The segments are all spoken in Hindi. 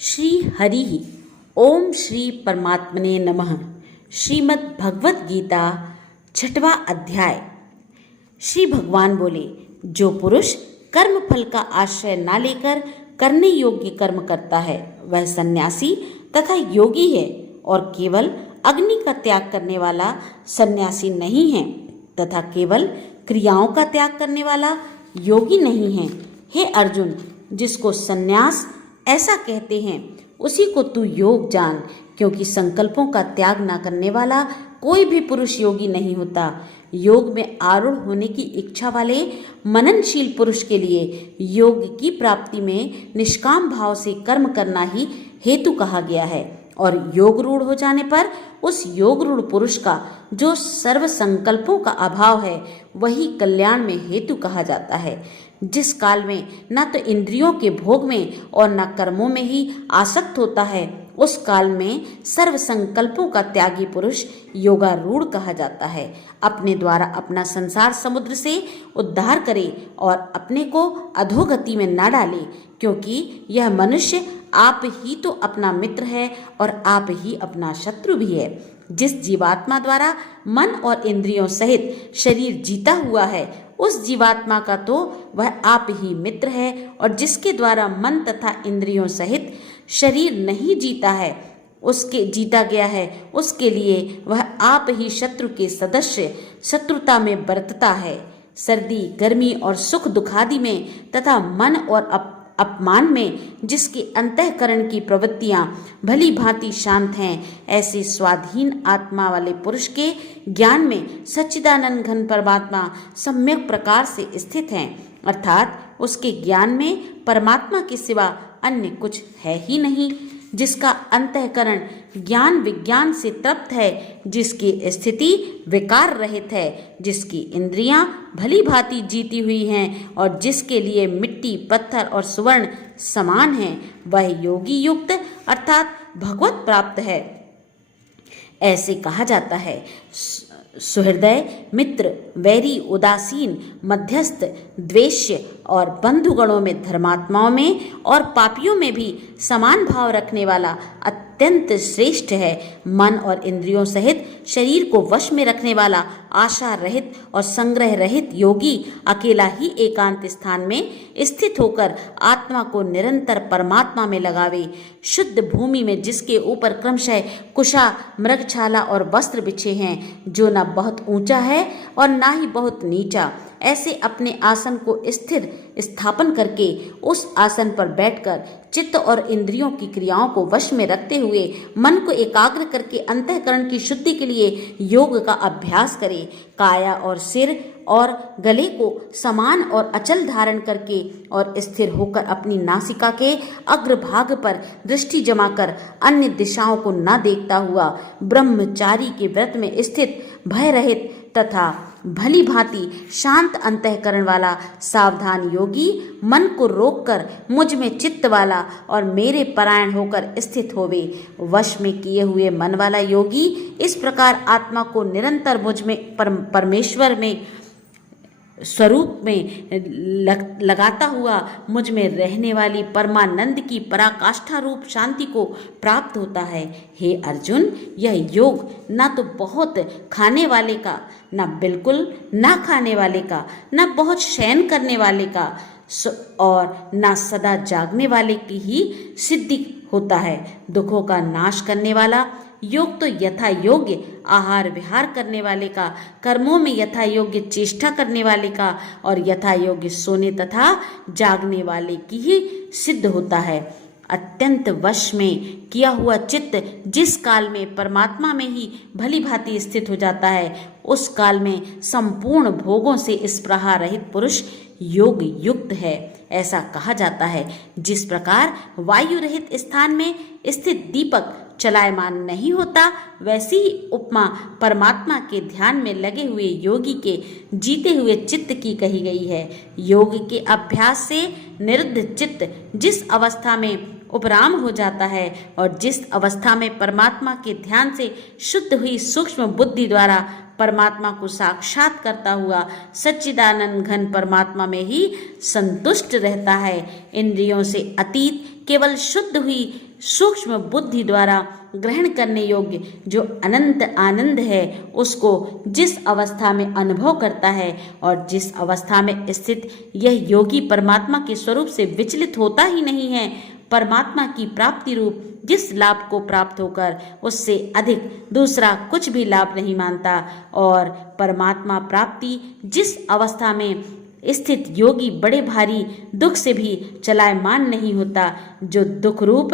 श्री हरि ओम श्री परमात्मने नमः। श्रीमद् भगवत गीता 6वां अध्याय। श्री भगवान बोले, जो पुरुष कर्म फल का आश्रय ना लेकर करने योग्य कर्म करता है वह सन्यासी तथा योगी है, और केवल अग्नि का त्याग करने वाला सन्यासी नहीं है तथा केवल क्रियाओं का त्याग करने वाला योगी नहीं है। हे अर्जुन, जिसको सन्यास ऐसा कहते हैं उसी को तू योग जान, क्योंकि संकल्पों का त्याग न करने वाला कोई भी पुरुष योगी नहीं होता। योग में आरूढ़ होने की इच्छा वाले मननशील पुरुष के लिए योग की प्राप्ति में निष्काम भाव से कर्म करना ही हेतु कहा गया है, और योग रूढ़ हो जाने पर उस योग रूढ़ पुरुष का जो सर्व संकल्पों का अभाव है वही कल्याण में हेतु कहा जाता है। जिस काल में न तो इंद्रियों के भोग में और न कर्मों में ही आसक्त होता है, उस काल में सर्व संकल्पों का त्यागी पुरुष योगारूढ़ कहा जाता है। अपने द्वारा अपना संसार समुद्र से उद्धार करे और अपने को अधोगति में न डाले, क्योंकि यह मनुष्य आप ही तो अपना मित्र है और आप ही अपना शत्रु भी है। जिस जीवात्मा द्वारा मन और इंद्रियों सहित शरीर जीता हुआ है उस जीवात्मा का तो वह आप ही मित्र है, और जिसके द्वारा मन तथा इंद्रियों सहित शरीर नहीं जीता है उसके जीता गया है उसके लिए वह आप ही शत्रु के सदस्य शत्रुता में बरतता है। सर्दी गर्मी और सुख दुखादि में तथा मन और अपमान में जिसके अंतःकरण की प्रवृत्तियां भली भांति शांत हैं, ऐसे स्वाधीन आत्मा वाले पुरुष के ज्ञान में सच्चिदानंद घन परमात्मा सम्यक प्रकार से स्थित हैं, अर्थात उसके ज्ञान में परमात्मा के सिवा अन्य कुछ है ही नहीं। जिसका अंतःकरण ज्ञान विज्ञान से तृप्त है, जिसकी स्थिति विकार रहित है, जिसकी इंद्रियां भली भांति जीती हुई हैं और जिसके लिए मिट्टी पत्थर और सुवर्ण समान हैं, वह योगी युक्त अर्थात भगवत प्राप्त है। ऐसे कहा जाता है, सुहृदय मित्र वैरी उदासीन मध्यस्थ द्वेष्य और बंधुगणों में धर्मात्माओं में और पापियों में भी समान भाव रखने वाला अत्यंत श्रेष्ठ है। मन और इंद्रियों सहित शरीर को वश में रखने वाला आशा रहित और संग्रह रहित योगी अकेला ही एकांत स्थान में स्थित होकर आत्मा को निरंतर परमात्मा में लगावे। शुद्ध भूमि में जिसके ऊपर क्रमशः कुशा मृगछाला और वस्त्र बिछे हैं, जो न बहुत ऊंचा है और ना ही बहुत नीचा, ऐसे अपने आसन को स्थिर स्थापन करके उस आसन पर बैठकर चित्त और इंद्रियों की क्रियाओं को वश में रखते हुए मन को एकाग्र करके अंतःकरण की शुद्धि के लिए योग का अभ्यास करे। काया और सिर और गले को समान और अचल धारण करके और स्थिर होकर अपनी नासिका के अग्रभाग पर दृष्टि जमाकर अन्य दिशाओं को न देखता हुआ ब्रह्मचारी के व्रत में स्थित भय रहित तथा भली भांति शांत अंतःकरण वाला सावधान योगी मन को रोककर मुझ में चित्त वाला और मेरे परायण होकर स्थित होवे। वश में किए हुए मन वाला योगी इस प्रकार आत्मा को निरंतर मुझ में परमेश्वर में स्वरूप में लगाता हुआ मुझ में रहने वाली परमानंद की पराकाष्ठा रूप शांति को प्राप्त होता है। हे अर्जुन, यह योग न तो बहुत खाने वाले का, न बिल्कुल न खाने वाले का, न बहुत शयन करने वाले का और न सदा जागने वाले की ही सिद्धि होता है। दुखों का नाश करने वाला योग तो यथा योग्य आहार विहार करने वाले का, कर्मों में यथा योग्य चेष्टा करने वाले का और यथा योग्य सोने तथा जागने वाले की ही सिद्ध होता है। अत्यंत वश में किया हुआ चित्त जिस काल में परमात्मा में ही भली भांति स्थित हो जाता है, उस काल में संपूर्ण भोगों से स्पृहा रहित पुरुष योग युक्त है। ऐसा कहा जाता है, जिस प्रकार वायु रहित स्थान में स्थित दीपक चलायमान नहीं होता, वैसी ही उपमा परमात्मा के ध्यान में लगे हुए योगी के जीते हुए चित्त की कही गई है। योग के अभ्यास से निरुद्ध चित्त जिस अवस्था में उपराम हो जाता है और जिस अवस्था में परमात्मा के ध्यान से शुद्ध हुई सूक्ष्म बुद्धि द्वारा परमात्मा को साक्षात करता हुआ सच्चिदानंद घन परमात्मा में ही संतुष्ट रहता है, इंद्रियों से अतीत केवल शुद्ध हुई सूक्ष्म बुद्धि द्वारा ग्रहण करने योग्य जो अनंत आनंद है उसको जिस अवस्था में अनुभव करता है और जिस अवस्था में स्थित यह योगी परमात्मा के स्वरूप से विचलित होता ही नहीं है, परमात्मा की प्राप्ति रूप जिस लाभ को प्राप्त होकर उससे अधिक दूसरा कुछ भी लाभ नहीं मानता, और परमात्मा प्राप्ति जिस अवस्था में स्थित योगी बड़े भारी दुख से भी चलायमान नहीं होता, जो दुख रूप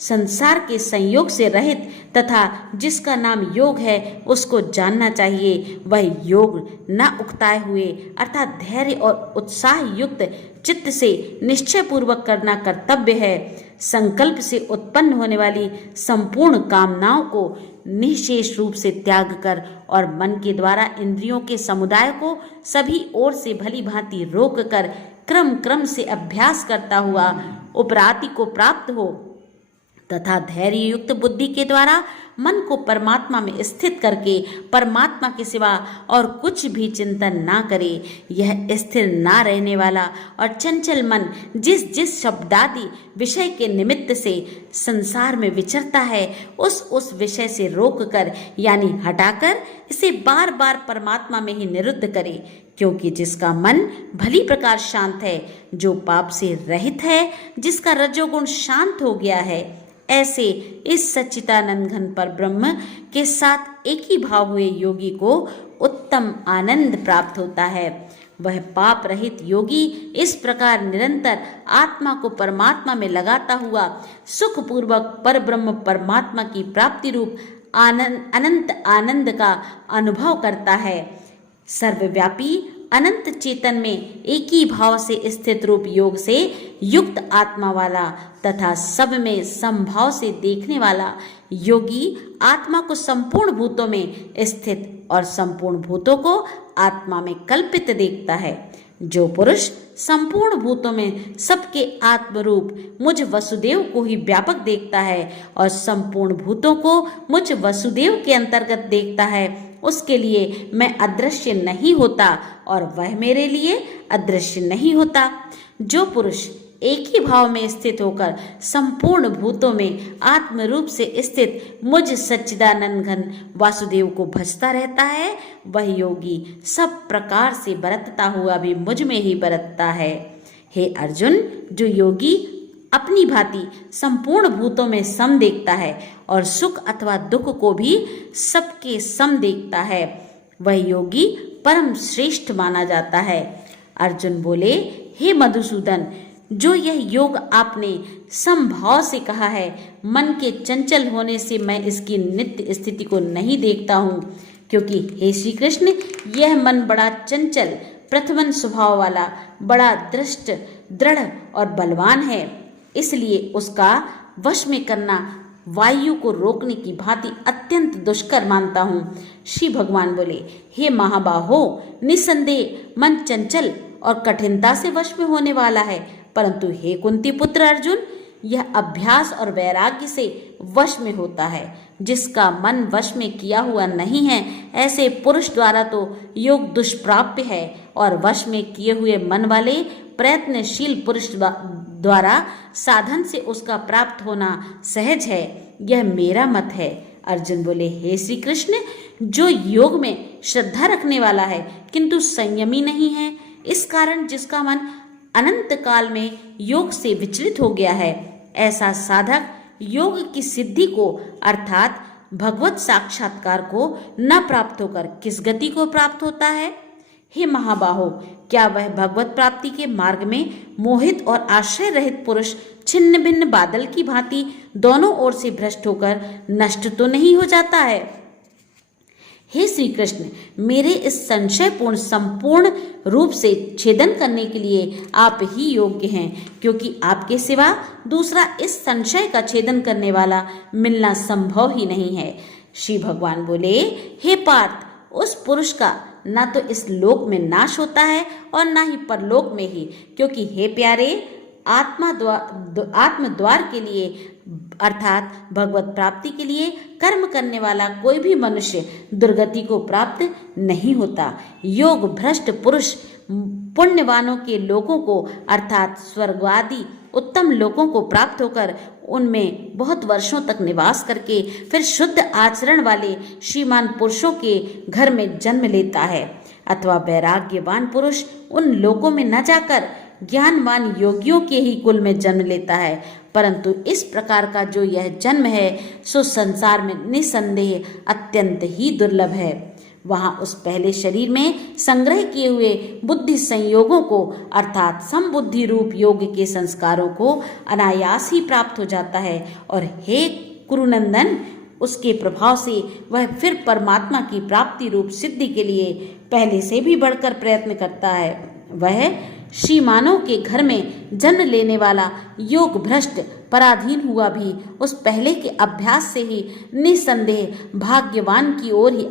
संसार के संयोग से रहित तथा जिसका नाम योग है उसको जानना चाहिए। वह योग न उकताए हुए अर्थात धैर्य और उत्साह युक्त चित्त से निश्चय पूर्वक करना कर्तव्य है। संकल्प से उत्पन्न होने वाली संपूर्ण कामनाओं को निशेष रूप से त्याग कर और मन के द्वारा इंद्रियों के समुदाय को सभी ओर से भली भांति रोक कर क्रम क्रम से अभ्यास करता हुआ उपराति को प्राप्त हो तथा धैर्य युक्त बुद्धि के द्वारा मन को परमात्मा में स्थित करके परमात्मा के सिवा और कुछ भी चिंतन ना करे। यह स्थिर ना रहने वाला और चंचल मन जिस जिस शब्दादि विषय के निमित्त से संसार में विचरता है उस विषय से रोक कर यानी हटाकर इसे बार बार परमात्मा में ही निरुद्ध करे, क्योंकि जिसका मन भली प्रकार शांत है, जो पाप से रहित है, जिसका रजोगुण शांत हो गया है, ऐसे इस सच्चिदानंद घन पर ब्रह्म के साथ एक ही भाव हुए योगी को उत्तम आनंद प्राप्त होता है। वह पाप रहित योगी इस प्रकार निरंतर आत्मा को परमात्मा में लगाता हुआ सुखपूर्वक पर ब्रह्म परमात्मा की प्राप्ति रूप अनंत आनंद का अनुभव करता है। सर्वव्यापी अनंत चेतन में एक ही भाव से स्थित रूप योग से युक्त आत्मा वाला तथा सब में समभाव से देखने वाला योगी आत्मा को संपूर्ण भूतों में स्थित और संपूर्ण भूतों को आत्मा में कल्पित देखता है। जो पुरुष संपूर्ण भूतों में सबके आत्मरूप मुझ वसुदेव को ही व्यापक देखता है और संपूर्ण भूतों को मुझ वसुदेव के अंतर्गत देखता है, उसके लिए मैं अदृश्य नहीं होता और वह मेरे लिए अदृश्य नहीं होता। जो पुरुष एक ही भाव में स्थित होकर संपूर्ण भूतों में आत्म रूप से स्थित मुझ सच्चिदानंद घन वासुदेव को भजता रहता है, वह योगी सब प्रकार से बरतता हुआ भी मुझ में ही बरतता है। हे अर्जुन, जो योगी अपनी भांति संपूर्ण भूतों में सम देखता है और सुख अथवा दुख को भी सबके सम देखता है, वह योगी परम श्रेष्ठ माना जाता है। अर्जुन बोले, हे मधुसूदन, जो यह योग आपने समभाव से कहा है, मन के चंचल होने से मैं इसकी नित्य स्थिति को नहीं देखता हूँ, क्योंकि हे श्री कृष्ण, यह मन बड़ा चंचल प्रथमन स्वभाव वाला, बड़ा दृष्ट, दृढ़ और बलवान है, इसलिए उसका वश में करना वायु को रोकने की भांति अत्यंत दुष्कर मानता हूँ। श्री भगवान बोले, हे महाबाहो, निसंदेह मन चंचल और कठिनता से वश में होने वाला है, परंतु हे कुंती पुत्र अर्जुन, यह अभ्यास और वैराग्य से वश में होता है। जिसका मन वश में किया हुआ नहीं है, ऐसे पुरुष द्वारा तो योग दुष्प्राप्य है और वश में किए हुए मन वाले प्रयत्नशील पुरुष द्वारा साधन से उसका प्राप्त होना सहज है। यह मेरा मत है। अर्जुन बोले, हे श्री कृष्ण, जो योग में श्रद्धा रखने वाला है किंतु संयमी नहीं है, इस कारण जिसका मन अनंत काल में योग से विचलित हो गया है, ऐसा साधक योग की सिद्धि को अर्थात भगवत साक्षात्कार को न प्राप्त होकर किस गति को प्राप्त होता है? हे महाबाहो, क्या वह भगवत प्राप्ति के मार्ग में मोहित और आश्रय रहित पुरुष छिन्न भिन्न बादल की भांति दोनों ओर से भ्रष्ट होकर नष्ट तो नहीं हो जाता है? हे श्री कृष्ण, मेरे इस संशयपूर्ण संपूर्ण रूप से छेदन करने के लिए आप ही योग्य हैं, क्योंकि आपके सिवा दूसरा इस संशय का छेदन करने वाला मिलना संभव ही नहीं है। श्री भगवान बोले, हे पार्थ, उस पुरुष का ना तो इस लोक में नाश होता है और ना ही परलोक में ही, क्योंकि हे प्यारे, आत्म द्वार के लिए अर्थात भगवत प्राप्ति के लिए कर्म करने वाला कोई भी मनुष्य दुर्गति को प्राप्त नहीं होता। योग भ्रष्ट पुरुष पुण्यवानों के लोगों को अर्थात स्वर्ग आदि उत्तम लोकों को प्राप्त होकर उनमें बहुत वर्षों तक निवास करके फिर शुद्ध आचरण वाले श्रीमान पुरुषों के घर में जन्म लेता है, अथवा वैराग्यवान पुरुष उन लोकों में न जाकर ज्ञानवान योगियों के ही कुल में जन्म लेता है। परंतु इस प्रकार का जो यह जन्म है सो संसार में निसंदेह अत्यंत ही दुर्लभ है। वहाँ उस पहले शरीर में संग्रह किए हुए बुद्धि संयोगों को अर्थात समबुद्धि रूप योग के संस्कारों को अनायास ही प्राप्त हो जाता है, और हे कुरुनंदन, उसके प्रभाव से वह फिर परमात्मा की प्राप्ति रूप सिद्धि के लिए पहले से भी बढ़कर प्रयत्न करता है। वह श्रीमानों के घर में जन्म लेने वाला योग भ्रष्ट पराधीन हुआ भी उस पहले के अभ्यास से ही निसंदेह भगवान की ओर ही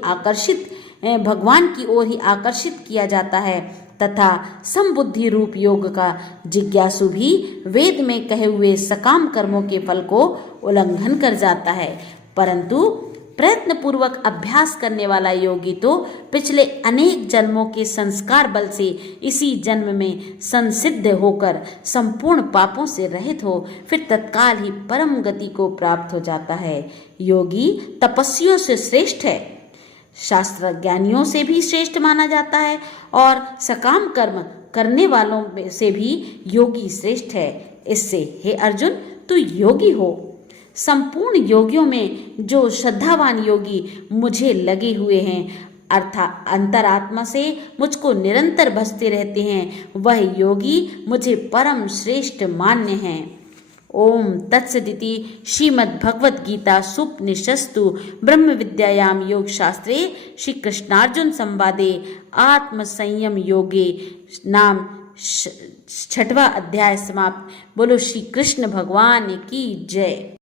आकर्षित किया जाता है, तथा समबुद्धि रूप योग का जिज्ञासु भी वेद में कहे हुए सकाम कर्मों के फल को उल्लंघन कर जाता है। परंतु प्रयत्न पूर्वक अभ्यास करने वाला योगी तो पिछले अनेक जन्मों के संस्कार बल से इसी जन्म में संसिद्ध होकर संपूर्ण पापों से रहित हो फिर तत्काल ही परम गति को प्राप्त हो जाता है। योगी तपस्वियों से श्रेष्ठ है, शास्त्र ज्ञानियों से भी श्रेष्ठ माना जाता है, और सकाम कर्म करने वालों से भी योगी श्रेष्ठ है। इससे हे अर्जुन, तू योगी हो। संपूर्ण योगियों में जो श्रद्धावान योगी मुझे लगे हुए हैं अर्थात अंतरात्मा से मुझको निरंतर भजते रहते हैं, वह योगी मुझे परम श्रेष्ठ मान्य हैं। ओम तत्सदिति श्रीमद् भगवद गीता सुपनिषस्तु ब्रह्म विद्यायाम योग शास्त्रे श्री कृष्णार्जुन संवादे आत्म संयम योगे नाम 6वां अध्याय समाप्त। बोलो श्री कृष्ण भगवान की जय।